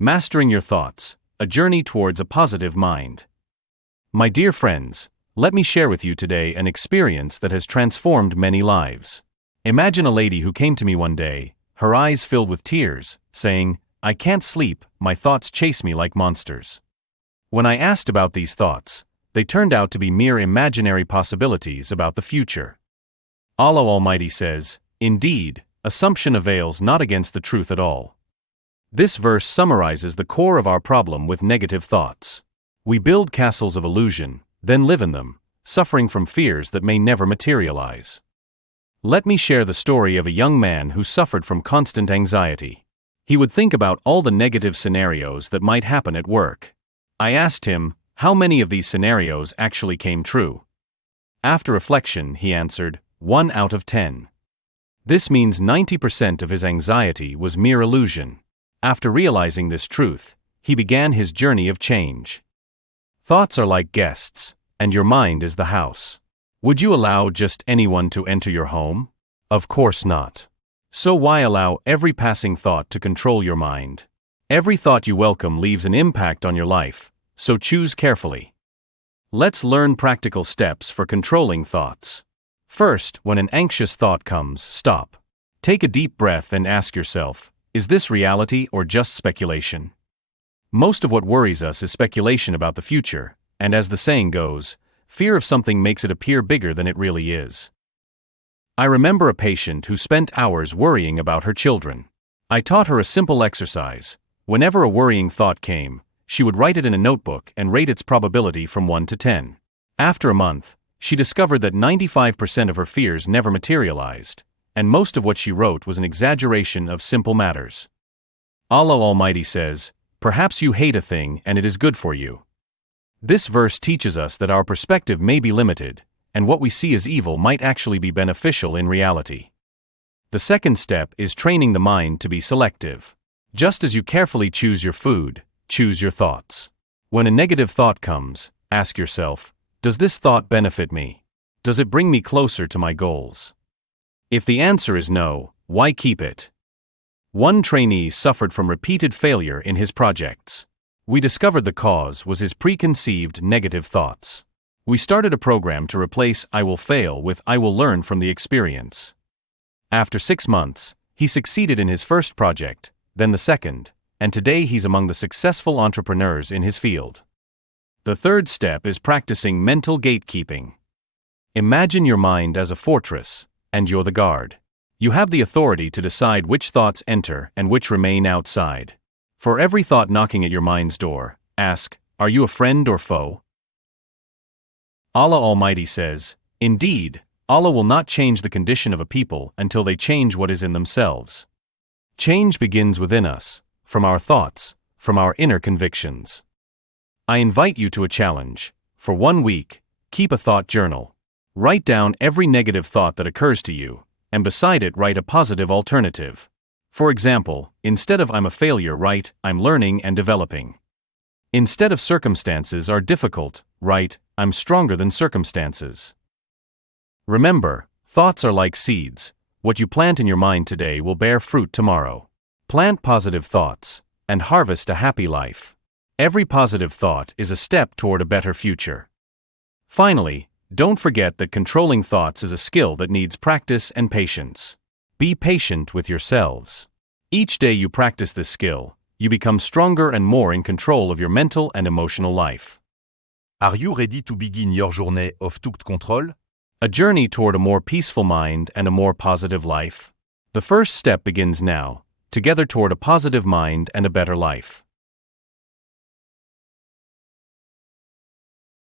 Mastering Your Thoughts, A Journey Towards a Positive Mind. My dear friends, let me share with you today an experience that has transformed many lives. Imagine a lady who came to me one day, her eyes filled with tears, saying, "I can't sleep, my thoughts chase me like monsters." When I asked about these thoughts, they turned out to be mere imaginary possibilities about the future. Allah Almighty says, "Indeed, assumption avails not against the truth at all." This verse summarizes the core of our problem with negative thoughts. We build castles of illusion, then live in them, suffering from fears that may never materialize. Let me share the story of a young man who suffered from constant anxiety. He would think about all the negative scenarios that might happen at work. I asked him, how many of these scenarios actually came true? After reflection, he answered, 1 out of 10. This means 90% of his anxiety was mere illusion. After realizing this truth, he began his journey of change. Thoughts are like guests, and your mind is the house. Would you allow just anyone to enter your home? Of course not. So why allow every passing thought to control your mind? Every thought you welcome leaves an impact on your life, so choose carefully. Let's learn practical steps for controlling thoughts. First, when an anxious thought comes, stop. Take a deep breath and ask yourself, is this reality or just speculation? Most of what worries us is speculation about the future, and as the saying goes, fear of something makes it appear bigger than it really is. I remember a patient who spent hours worrying about her children. I taught her a simple exercise. Whenever a worrying thought came, she would write it in a notebook and rate its probability from 1 to 10. After a month, she discovered that 95% of her fears never materialized, and most of what she wrote was an exaggeration of simple matters. Allah Almighty says, "Perhaps you hate a thing and it is good for you." This verse teaches us that our perspective may be limited, and what we see as evil might actually be beneficial in reality. The second step is training the mind to be selective. Just as you carefully choose your food, choose your thoughts. When a negative thought comes, ask yourself, does this thought benefit me? Does it bring me closer to my goals? If the answer is no, why keep it? One trainee suffered from repeated failure in his projects. We discovered the cause was his preconceived negative thoughts. We started a program to replace "I will fail" with "I will learn from the experience." After 6 months, he succeeded in his first project, then the second, and today he's among the successful entrepreneurs in his field. The third step is practicing mental gatekeeping. Imagine your mind as a fortress, and you're the guard. You have the authority to decide which thoughts enter and which remain outside. For every thought knocking at your mind's door, ask, are you a friend or foe? Allah Almighty says, "Indeed, Allah will not change the condition of a people until they change what is in themselves." Change begins within us, from our thoughts, from our inner convictions. I invite you to a challenge. For 1 week, keep a thought journal. Write down every negative thought that occurs to you, and beside it write a positive alternative. For example, instead of "I'm a failure," write "I'm learning and developing." Instead of "circumstances are difficult," write "I'm stronger than circumstances." Remember, thoughts are like seeds. What you plant in your mind today will bear fruit tomorrow. Plant positive thoughts, and harvest a happy life. Every positive thought is a step toward a better future. Finally, don't forget that controlling thoughts is a skill that needs practice and patience. Be patient with yourselves. Each day you practice this skill, you become stronger and more in control of your mental and emotional life. Are you ready to begin your journey of tout control? A journey toward a more peaceful mind and a more positive life? The first step begins now, together toward a positive mind and a better life.